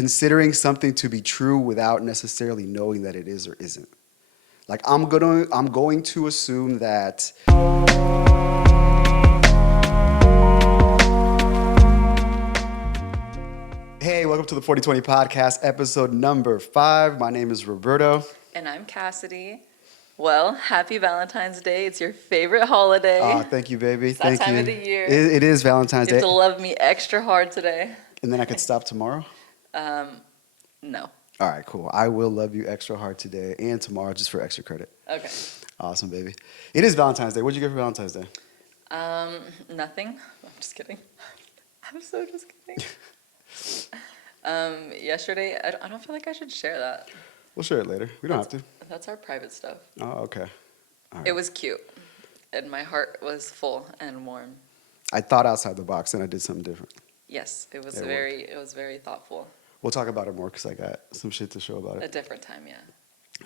considering something to be true without necessarily knowing that it is or isn't. Like I'm going to assume that Hey, welcome to the 40Twenty podcast, episode number 5. My name is Roberto. And I'm Cassidy. Well, happy Valentine's Day. It's your favorite holiday. Oh, thank you, baby. It's thank that time you. of the year. It is Valentine's Day. You have to love me extra hard today. And then I could stop tomorrow? No. All right, cool. I will love you extra hard today and tomorrow just for extra credit. Okay. Awesome, baby. It is Valentine's Day. What'd you get for Valentine's Day? Nothing. I'm just kidding. I'm so just kidding. Yesterday, I don't feel like I should share that. We'll share it later. We don't have to. That's our private stuff. Oh, okay. All right. It was cute, and my heart was full and warm. I thought outside the box and I did something different. Yes, it was It very thoughtful. We'll talk about it more because I got some shit to show about A it. different time, yeah.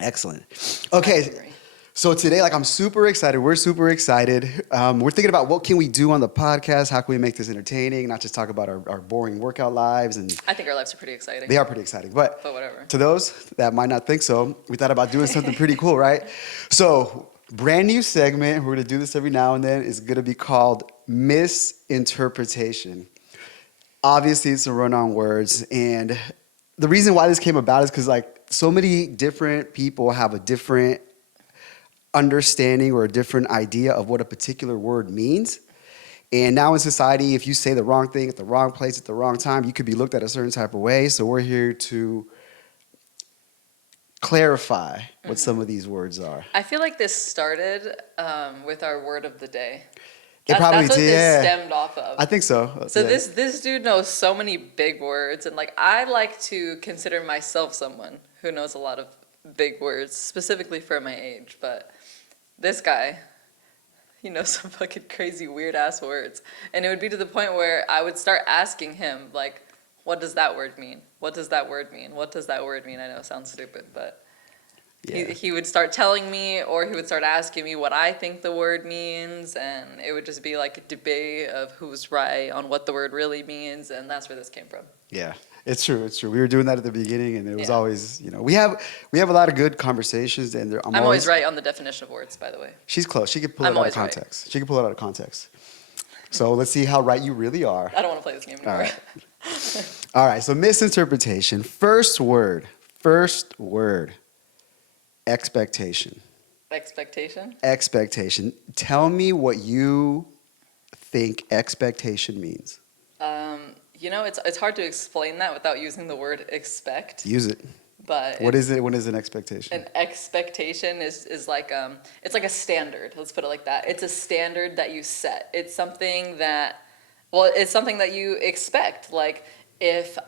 Excellent. Okay, so today, I'm super excited. We're super excited. We're thinking about what can we do on the podcast? How can we make this entertaining? Not just talk about our boring workout lives. And I think our lives are pretty exciting. they are pretty exciting. But whatever. To those that might not think so, we thought about doing something pretty cool, right? So, brand new segment. We're going to do this every now and then. It's going to be called Misinterpretation. Obviously, it's a run-on words. And the reason why this came about is because, so many different people have a different understanding or a different idea of what a particular word means. And now in society, if you say the wrong thing at the wrong place at the wrong time, you could be looked at a certain type of way. So we're here to clarify what some of these words are. I feel like this started with our word of the day. It probably that's what did, this stemmed off of. I think so. So yeah. this dude knows so many big words, and I like to consider myself someone who knows a lot of big words, specifically for my age. But this guy, he knows some fucking crazy weird ass words, and it would be to the point where I would start asking him what does that word mean? What does that word mean? What does that word mean? I know it sounds stupid, but. Yeah. He would start telling me, or he would start asking me what I think the word means, and it would just be like a debate of who's right on what the word really means, and that's where this came from. Yeah, it's true. We were doing that at the beginning, and it was always, we have a lot of good conversations, and I'm always right on the definition of words, by the way. She's close. She could pull it out of context. Right. She could pull it out of context. So let's see how right you really are. I don't want to play this game anymore. All right. All right. So misinterpretation. First word. Expectation. Expectation. Tell me what you think expectation means. It's hard to explain that without using the word expect. Use it. But what is it? What is an expectation? An expectation is like it's like a standard. Let's put it like that. It's a standard that you set. It's something that you expect. Like it's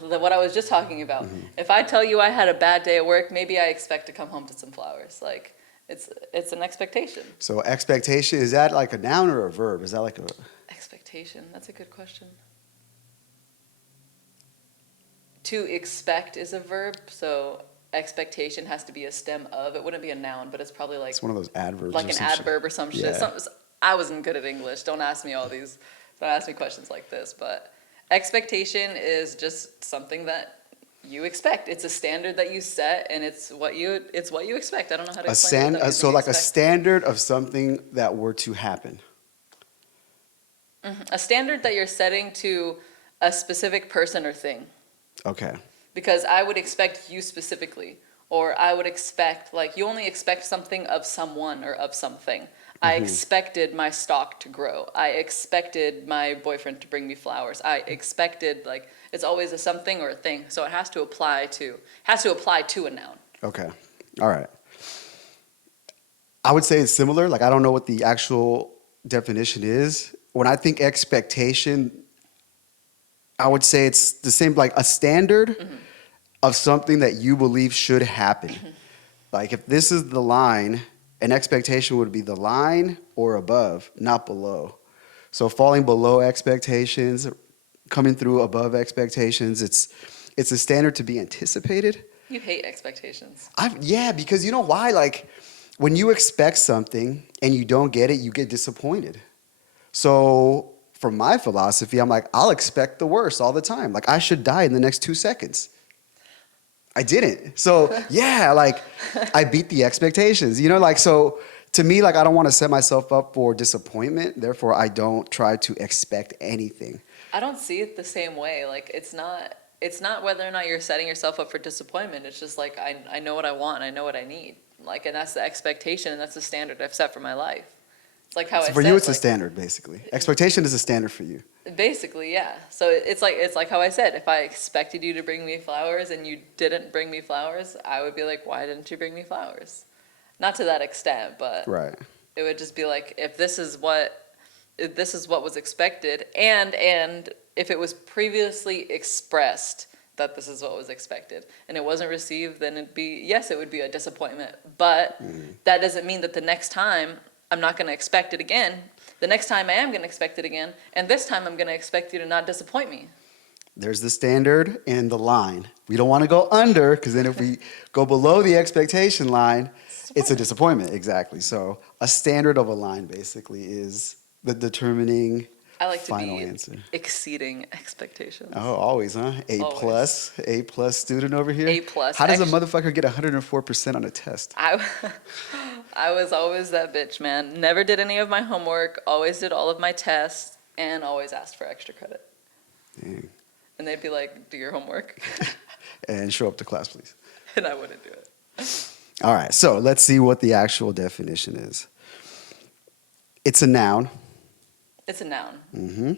what I was just talking about. Mm-hmm. If I tell you I had a bad day at work, maybe I expect to come home to some flowers. It's an expectation. So expectation, is that like a noun or a verb? Is that like a... Expectation, that's a good question. To expect is a verb, so expectation has to be a stem of. It wouldn't be a noun, but it's probably like... It's one of those adverbs. Like an adverb or some shit. I wasn't good at English. Don't ask me questions like this, but... Expectation is just something that you expect. It's a standard that you set, and it's what you expect. I don't know how to explain it. So like a standard of something that were to happen. Mm-hmm. A standard that you're setting to a specific person or thing. Okay. Because I would expect you specifically, or I would expect, you only expect something of someone or of something. I expected my stock to grow. I expected my boyfriend to bring me flowers. I expected, it's always a something or a thing. So it has to apply to a noun. Okay. All right. I would say it's similar. I don't know what the actual definition is. When I think expectation, I would say it's the same, like a standard of something that you believe should happen. If this is the line... An expectation would be the line or above, not below. So falling below expectations, coming through above expectations, it's a standard to be anticipated. You hate expectations. Yeah, because you know why? When you expect something and you don't get it, you get disappointed. So from my philosophy, I'm like, I'll expect the worst all the time. Like, I should die in the next 2 seconds. I didn't. So, yeah, like, I beat the expectations. You know, like, so to me, like, I don't want to set myself up for disappointment. Therefore, I don't try to expect anything. I don't see it the same way. Like, it's not whether or not you're setting yourself up for disappointment. It's just like, I know what I want, I know what I need. Like, and that's the expectation, and that's the standard I've set for my life. It's like how So I for said, you, it's like, a standard, basically. Expectation is a standard for you. basically, yeah. So it's like how I said, if I expected you to bring me flowers and you didn't bring me flowers, I would be like, why didn't you bring me flowers? Not to that extent, but Right. it would just be like, if this is what was expected, and if it was previously expressed that this is what was expected and it wasn't received, then it would be a disappointment. But that doesn't mean that the next time I'm not going to expect it again. The next time I am going to expect it again, and this time I'm going to expect you to not disappoint me. There's the standard and the line. We don't want to go under, because then if we go below the expectation line, it's a disappointment. Exactly. So a standard of a line basically is the determining I like to final be answer. exceeding expectations. Oh, always, huh? Always. A plus student over here. A plus. How does a Actually, motherfucker get 104% on a test? I was always that bitch, man. Never did any of my homework, always did all of my tests, and always asked for extra credit. Dang. And they'd be like, do your homework. And show up to class, please. And I wouldn't do it. All right, so let's see what the actual definition is. It's a noun. It's a noun. Mm-hmm.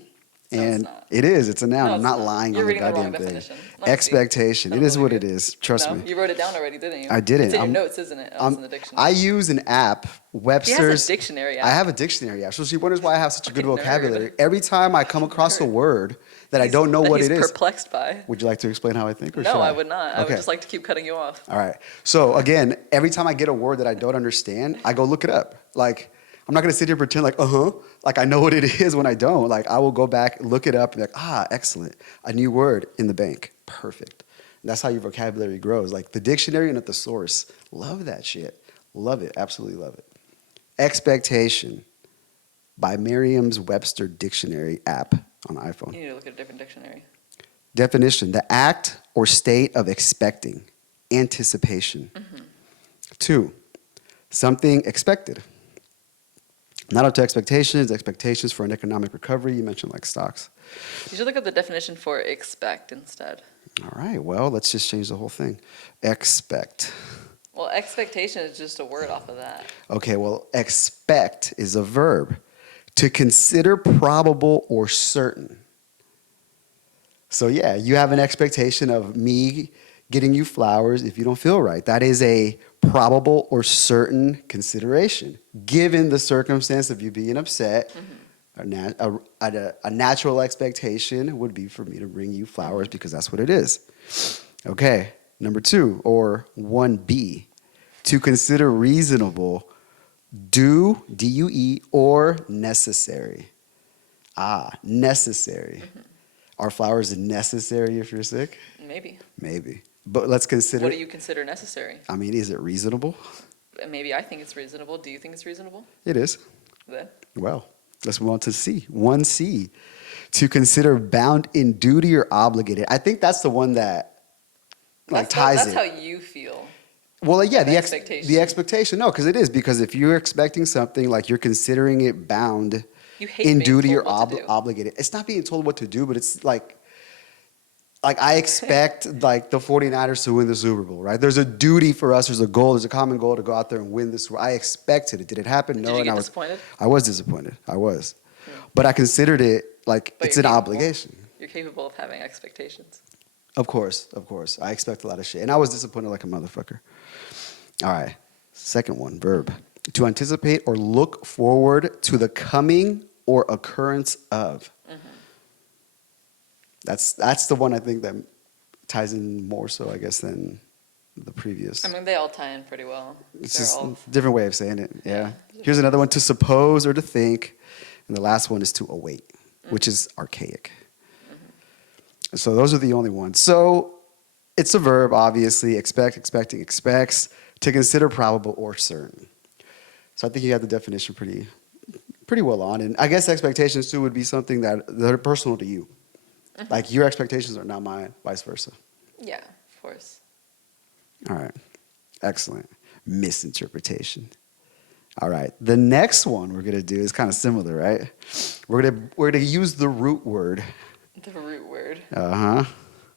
No, And it's not. it is. It's a noun. No, I'm it's not not. lying You're on the reading the wrong goddamn thing. definition. Let me see. Expectation. I It don't is what believe it it. is. Trust No, me. you wrote it down already, didn't you? I didn't. It's in your notes, isn't it? Oh, it's in the dictionary. I use an app, He Webster's. has a dictionary app. I have a dictionary app. So she wonders why I have such a good Fucking vocabulary. nerd. Every time I come across a Nerd. word that I don't know what it He's is. perplexed by. Would you like to explain how I think? Or No, should I would not. I would Okay. just like to keep cutting you off. All right. So again, every time I get a word that I don't understand, I go look it up. Like, I'm not going to sit here and pretend like, like I know what it is when I don't. Like, I will go back, look it up, and be like, excellent. A new word in the bank. Perfect. And that's how your vocabulary grows. Like the dictionary and at the source. Love that shit. Love it. Absolutely love it. Expectation by Merriam-Webster Dictionary app on iPhone. You need to look at a different dictionary. Definition, the act or state of expecting, anticipation. 2, something expected. Not up to expectations for an economic recovery. You mentioned like stocks. You should look up the definition for expect instead. All right, well, let's just change the whole thing. Expect. Well, expectation is just a word off of that. Okay, well, expect is a verb. To consider probable or certain. So yeah, you have an expectation of me getting you flowers if you don't feel right. That is a probable or certain consideration. Given the circumstance of you being upset, a natural expectation would be for me to bring you flowers because that's what it is. Okay, number 2, or 1B, to consider reasonable, due, D-U-E, or necessary. Necessary. Are flowers necessary if you're sick? Maybe. Maybe. But let's consider. What do you consider necessary? I mean, is it reasonable? Maybe I think it's reasonable. Do you think it's reasonable? It is. Then Well, let's move on to C. 1C. To consider bound in duty or obligated. I think that's the one that ties that's it. how you feel. Well, yeah, the expectation. expectation. No, because it is. Because if you're expecting something, like you're considering it bound You hate in being duty told or what to do. obligated. It's not being told what to do, but it's like I expect like the 49ers to win the Super Bowl, right? There's a duty for us. There's a goal. There's a common goal to go out there and win this. I expected it. Did it happen? No. Did you and get I was disappointed? I was disappointed. I was. But I considered it like But it's you're an capable. obligation. You're capable of having expectations. Of course. I expect a lot of shit. And I was disappointed like a motherfucker. All right. Second one, verb. To anticipate or look forward to the coming or occurrence of. That's the one I think that ties in more so, I guess, than the previous. I mean, they all tie in pretty well. It's They're just all a different way of saying it. Yeah. Yeah. Here's another one, to suppose or to think. And the last one is to await, which is archaic. So those are the only ones. So it's a verb, obviously. Expect, expecting, expects. To consider probable or certain. So I think you have the definition pretty pretty well on. And I guess expectations too would be something that are personal to you. Like your expectations are not mine, vice versa. Yeah, of course. All right. Excellent. Misinterpretation. All right. The next one we're gonna do is kind of similar, right? We're gonna use the root word. The root word. Uh-huh.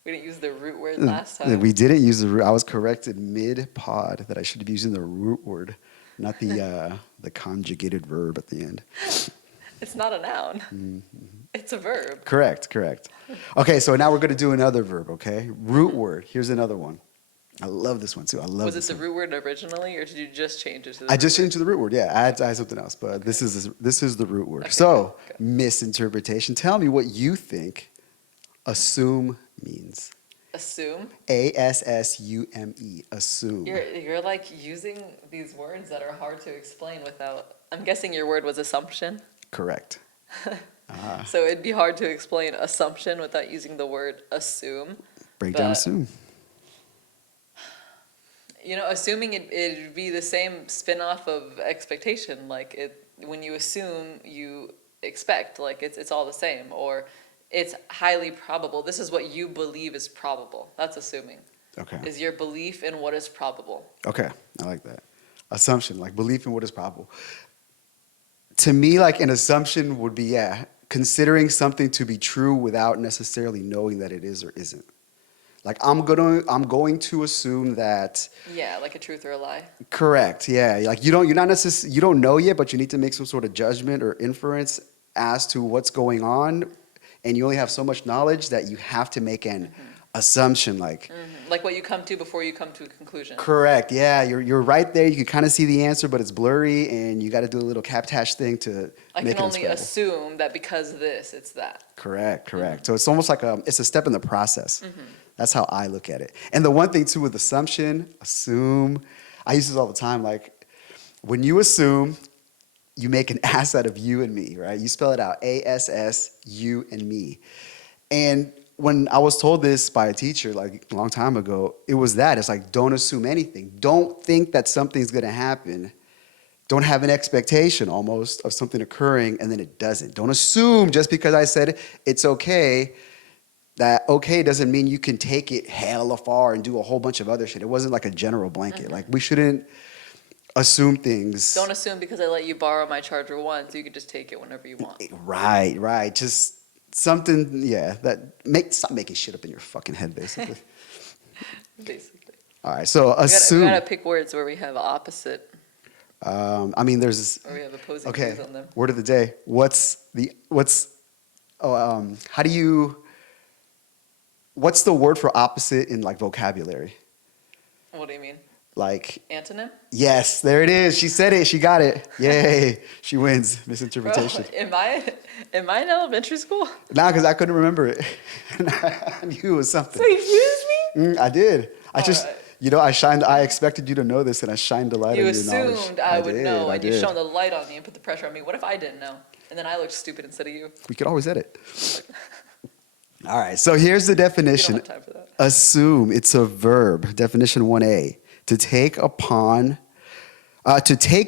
We didn't use the root word last time. We didn't use the root. I was corrected mid-pod that I should be using the root word, not the conjugated verb at the end. It's not a noun. It's a verb. Correct. Okay, so now we're going to do another verb, okay? Root word. Here's another one. I love this one, too. Was it the root word originally, or did you just change it to the I root just word? changed to the root word, yeah. I had something else, but this is the root word. Okay, So, okay. misinterpretation. Tell me what you think assume means. Assume? A-S-S-U-M-E. Assume. You're like using these words that are hard to explain without. I'm guessing your word was assumption. Correct. So it'd be hard to explain assumption without using the word assume. Break down But- assume. Assuming it'd be the same spin-off of expectation. Like when you assume, you expect. Like it's all the same. Or it's highly probable. This is what you believe is probable. That's assuming. Okay. Is your belief in what is probable. Okay, I like that. Assumption, like belief in what is probable. To me, like an assumption would be, considering something to be true without necessarily knowing that it is or isn't. Like I'm going to assume that. Yeah, like a truth or a lie. Correct. Yeah. Like you don't know yet, but you need to make some sort of judgment or inference as to what's going on, and you only have so much knowledge that you have to make an assumption. Like. Like what you come to before you come to a conclusion. Correct. Yeah, you're right there. You can kind of see the answer, but it's blurry, and you got to do a little captash thing to I make can it only unscrabble. assume that because of this, it's that. Correct. So it's almost like it's a step in the process. That's how I look at it. And the one thing too with assume, I use this all the time. Like when you assume, you make an ass out of you and me, right? You spell it out, A-S-S, you and me. And when I was told this by a teacher like a long time ago, it was that. It's like, don't assume anything. Don't think that something's going to happen. Don't have an expectation almost of something occurring and then it doesn't. Don't assume just because I said it's okay, that okay doesn't mean you can take it hella far and do a whole bunch of other shit. It wasn't like a general blanket. Like we shouldn't assume things. Don't assume because I let you borrow my charger once, you can just take it whenever you want. Right. Just something, stop making shit up in your fucking head, basically. Basically. All right, so We assume. gotta pick words where we have opposite, There's where we have opposing okay. views on them. Word of the day. What's the word for opposite in like vocabulary? What do you mean? Like Antonym? yes, there it is. She said it. She got it. Yay! She wins. Bro, Misinterpretation. am I in elementary school? Nah, because I couldn't remember it. I knew it was something. So you used me? I did. Alright. I expected you to know this, and I shined the light You on your knowledge. assumed I would know, and you did. shone the light on me and put the pressure on me. What if I didn't know? And then I looked stupid instead of you. We could always edit. All right, so here's the You don't definition. have time for that. Assume, it's a verb. Definition 1A. To take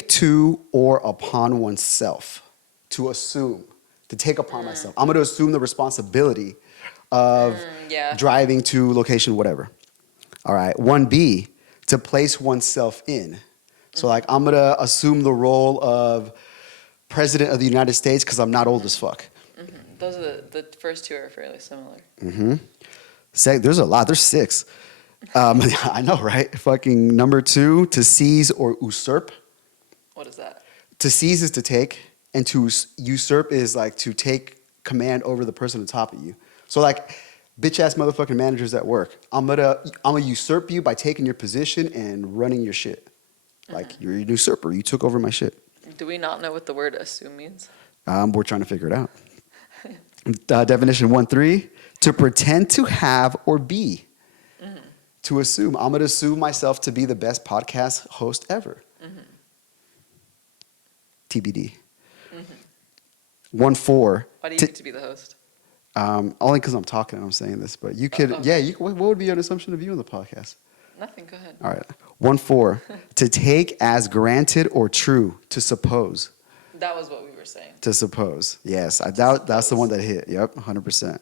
to or upon oneself. To assume. To take upon myself. I'm going to assume the responsibility of Yeah. driving to location, whatever. All right, 1B. To place oneself in. So like I'm going to assume the role of President of the United States because I'm not old as fuck. Those are the first two are fairly similar. There's a lot. There's 6. I know, right? Fucking number 2, to seize or usurp. What is that? To seize is to take, and to usurp is like to take command over the person on top of you. So like, bitch ass motherfucking managers at work. I'm gonna usurp you by taking your position and running your shit. Like you're a usurper. You took over my shit. Do we not know what the word assume means? We're trying to figure it out. Definition 1.3, to pretend to have or be. To assume. I'm going to assume myself to be the best podcast host ever. TBD. 1.4. Why do you need to be the host? Only because I'm talking and I'm saying this, but you could, what would be an assumption of you on the podcast? Nothing, go ahead. All right. 1.4, to take as granted or true, to suppose. That was what we were saying. To suppose. Yes, I doubt that's the one that hit. Yep, 100%.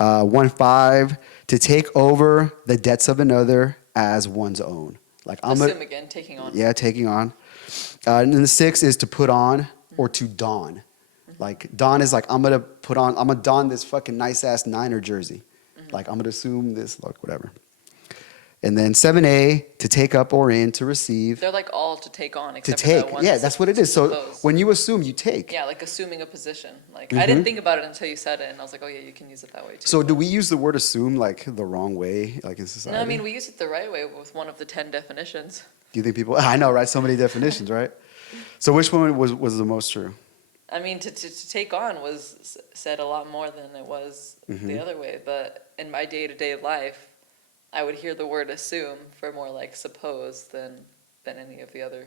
1.5, to take over the debts of another as one's own. Like Assume again, taking on. Yeah, taking on. And then the 6 is to put on or to don. Like don is like I'm gonna don this fucking nice ass Niner jersey. Like I'm gonna assume this, like whatever. And then 7A, to take up or in, to receive. They're like all to take on, To except for take. that one. Yeah, that's what it is. So Suppose. when you assume, you take. Yeah, like assuming a position. Like I didn't think about it until you said it, and I was like, oh yeah, you can use it that way too. So do we use the word assume like the wrong way, like in society? No, I mean we use it the right way with one of the 10 definitions. Do you think people? I know, right? So many definitions, right? So which one was the most true? I mean, to take on was said a lot more than it was the other way. But in my day-to-day life, I would hear the word assume for more like suppose than any of the other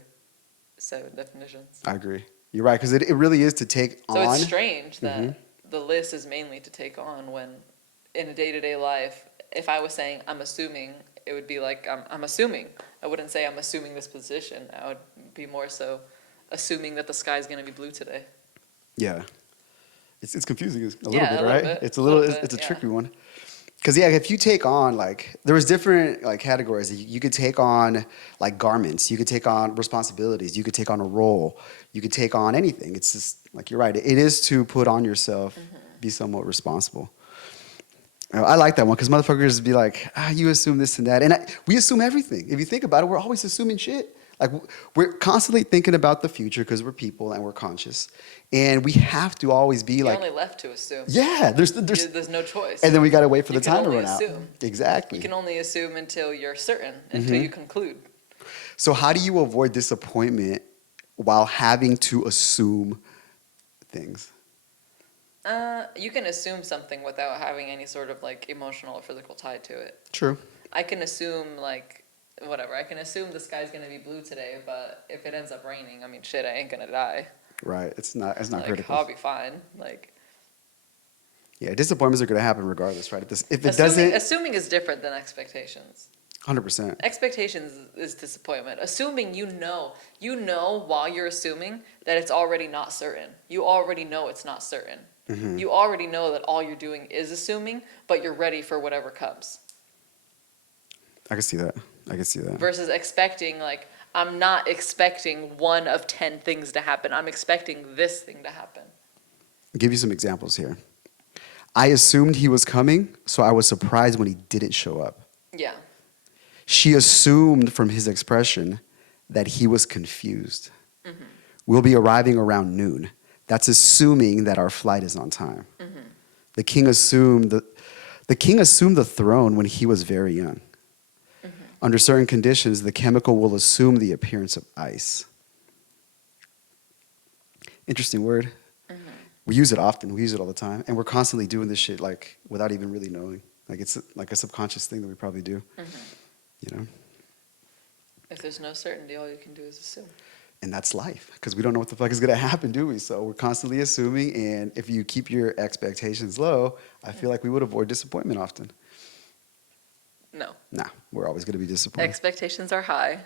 7 definitions. I agree. You're right, because it really is to take So on. it's strange that the list is mainly to take on when in a day-to-day life, if I was saying I'm assuming, it would be like I'm assuming. I wouldn't say I'm assuming this position. I would be more so assuming that the sky's going to be blue today. Yeah. It's confusing a little Yeah, bit, a little right? bit, It's a little it's bit, a yeah. tricky one. Because yeah, if you take on like there was different like categories. You could take on like garments. You could take on responsibilities. You could take on a role. You could take on anything. It's just like you're right. It is to put on yourself, be somewhat responsible. I like that one because motherfuckers be like, you assume this and that, and we assume everything. If you think about it, we're always assuming shit. Like we're constantly thinking about the future because we're people and we're conscious, and we have to always be You're like, only left to assume. yeah, there's There's no choice. and then we got to wait for You the can time to only run out. assume. Exactly. You can only assume until you're certain, until you conclude. So how do you avoid disappointment while having to assume things? You can assume something without having any sort of like emotional or physical tie to it. True. I can assume like whatever. I can assume the sky's gonna be blue today, but if it ends up raining, I mean, shit, I ain't gonna die. Right. It's not Like critical. I'll be fine. Like Yeah, disappointments are going to happen regardless, right? If it doesn't, assuming is different than expectations. 100%. Expectations is disappointment. Assuming you know while you're assuming that it's already not certain. You already know it's not certain. You already know that all you're doing is assuming, but you're ready for whatever comes. I can see that. Versus expecting, like, I'm not expecting one of 10 things to happen. I'm expecting this thing to happen. I'll give you some examples here. I assumed he was coming, so I was surprised when he didn't show up. Yeah. She assumed from his expression that he was confused. We'll be arriving around noon. That's assuming that our flight is on time. The king assumed the throne when he was very young. Under certain conditions, the chemical will assume the appearance of ice. Interesting word. We use it often. We use it all the time. And we're constantly doing this shit like without even really knowing. Like it's like a subconscious thing that we probably do. You know? If there's no certainty, all you can do is assume. And that's life, because we don't know what the fuck is going to happen, do we? So we're constantly assuming, and if you keep your expectations low, I feel like we would avoid disappointment often. No. Nah, we're always going to be disappointed. Expectations are high.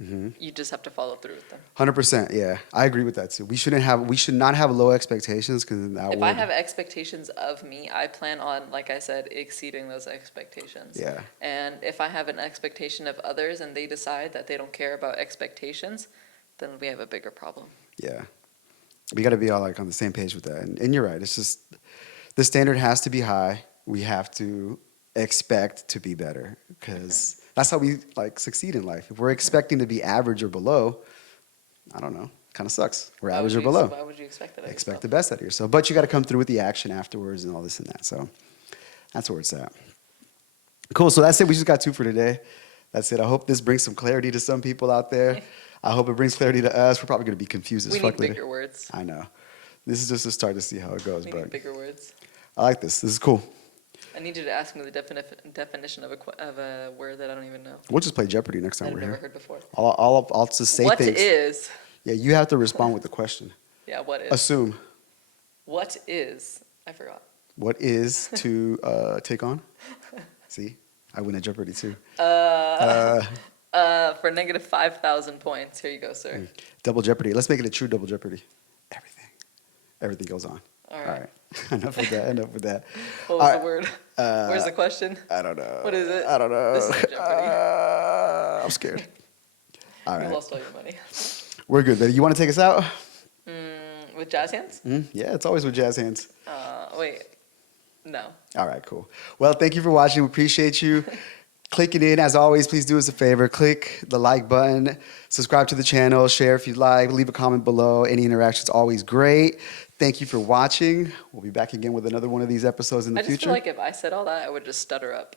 You just have to follow through with them. 100%, yeah. I agree with that too. We should not have low expectations, because that If would... I have expectations of me, I plan on, like I said, exceeding those expectations. Yeah. And if I have an expectation of others and they decide that they don't care about expectations, then we have a bigger problem. Yeah. We got to be all like on the same page with that. And you're right. It's just the standard has to be high. We have to expect to be better, because that's how we like succeed in life. If we're expecting to be average or below, I don't know, kind of sucks. We're average or below. Why would you expect that? Expect the best out of yourself. But you got to come through with the action afterwards and all this and that. So that's where it's at. Cool. So that's it. We just got 2 for today. That's it. I hope this brings some clarity to some people out there. I hope it brings clarity to us. We're probably going to be confused as We fuck need later. bigger words. I know. This is just a start to see how it goes. We But need bigger words. I like this. This is cool. I need you to ask me the definition of a word that I don't even know. We'll just play Jeopardy next time I've we're never here. heard before. I'll just say What things. is? Yeah, you have to respond with the question. Yeah, what is? Assume. What is? I forgot. What is to take on? See? I win at Jeopardy too. For negative 5,000 points. Here you go, sir. Double Jeopardy. Let's make it a true Double Jeopardy. Everything. Everything goes on. All right. Enough with that. Enough with that. What was the word? Where's the question? I don't know. What is it? I don't know. This is Jeopardy. I'm scared. All You right. lost all your money. We're good, baby. You want to take us out? With jazz hands? Yeah, it's always with jazz hands. Wait. No. All right, cool. Well, thank you for watching. We appreciate you clicking in. As always, please do us a favor. Click the like button. Subscribe to the channel. Share if you'd like. Leave a comment below. Any interaction's always great. Thank you for watching. We'll be back again with another one of these episodes in the I just future. feel like if I said all that, I would just stutter up.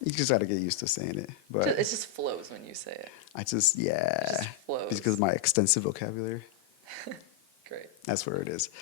You just got to get used to saying it. But It just flows when you say it. I just, yeah. It just flows. Because of my extensive vocabulary. Great. That's where it is.